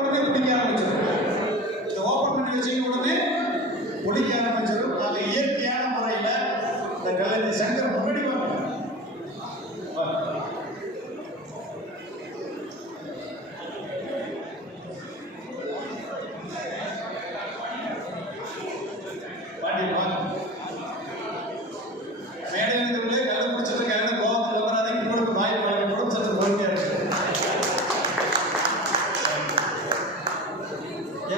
உடனே பிடிக்க ஆரம்பிச்சிடும். இந்த ஓப்பன் பண்ணி வச்சுக்க உடனே பிடிக்க ஆரம்பிச்சிடும். அது இயற்கையான முறையில் இந்த கல்லை சங்கர் முன்னாடி வாங்க. மேடையிலே கல்லை பிடிச்சிருக்காங்க. கோபத்தில் வராதைக்கு கூட வாய் கூட சற்று பொறுமையாக இருக்கு.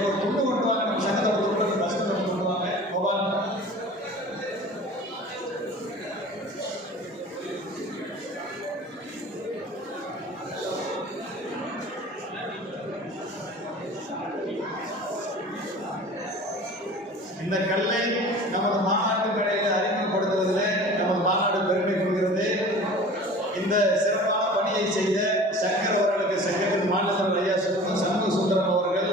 ஒரு துண்டு கொண்டு வாங்க. நம்ம சங்கத்தை ஒரு துண்டு பசங்க கொண்டு வாங்க. மொபைல் இந்த கல்லை நமது மாநாட்டு கடையில் அறிமுகப்படுத்துவதில் நமது மாநாடு பெருமை கொள்கிறது. இந்த சிறப்பான பணியை செய்த சங்கர் அவர்களுக்கு சங்கத்தின் மாநில ஐயா சண்முக சுந்தரம் அவர்கள்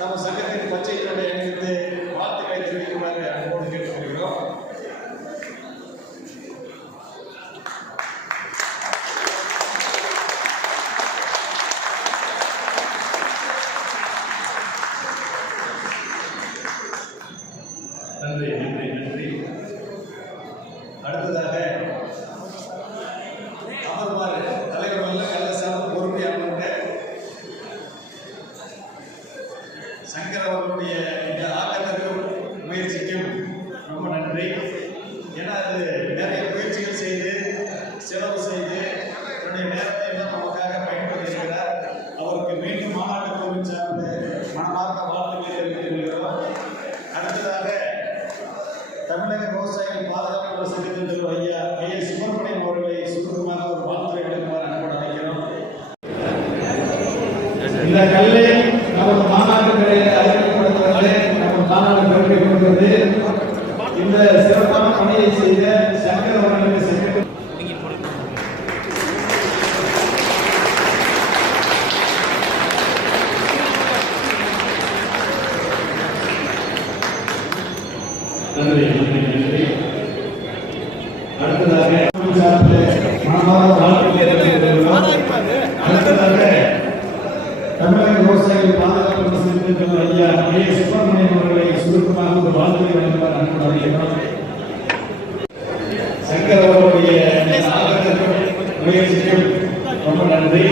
நம்ம சங்கத்தின் பச்சை கொண்டை அணிவித்து வாழ்த்துக்களை தெரிவிக்குமாறு அன்போடு கேட்டுக்கொள்கிறோம். நன்றி நன்றி நன்றி. அடுத்ததாக அமர்வாறு தலைவர் நல்ல கள்ளசாமி பொறுமையாக சங்கர் அவர்களுடைய இந்த ஆக்கத்திற்கும் முயற்சிக்கும் ரொம்ப நன்றி. ஏன்னா அது நிறைய முயற்சிகள் செய்து செலவு செய்து தன்னுடைய நேரத்தை எல்லாம் நமக்காக பயன்படுத்தியிருக்கிறார். அவருக்கு மீண்டும் மாநாட்டு கோவில் சார்ந்த மனமார்ந்த வாழ்த்துக்களை தெரிவித்துக் கொள்கிறோம். அடுத்ததாக தமிழக விவசாயிகள் பாதுகாப்பு சங்கத்தின் ஐயா கே சுப்பிரமணியம் அவர்களை சுருக்கமாக ஒரு வாழ்த்துறை எடுக்குமாறு அன்போடு அழைக்கிறோம். இந்த கல்லை நமது மாநாட்டு கடையில் அறிமுகப்படுத்துவதிலே நமது மாநாடு பெருமை கொள்கிறது. இந்த சிறப்பான பணியை செய்த சங்கர் அவர்களுக்கு சென்று நன்றி நன்றி நன்றி. அடுத்ததாக அடுத்ததாக தமிழக விவசாயிகள் பாதுகாப்பு சங்கத்தின் ஐயா கே சுப்பிரமணியம் அவர்களை சுருக்கமாக ஒரு வாழ்த்துறை வழங்குமாறு அன்போடு அழைக்கிறோம். சங்கர் அவர்களுடைய முயற்சிக்கும் ரொம்ப நன்றி.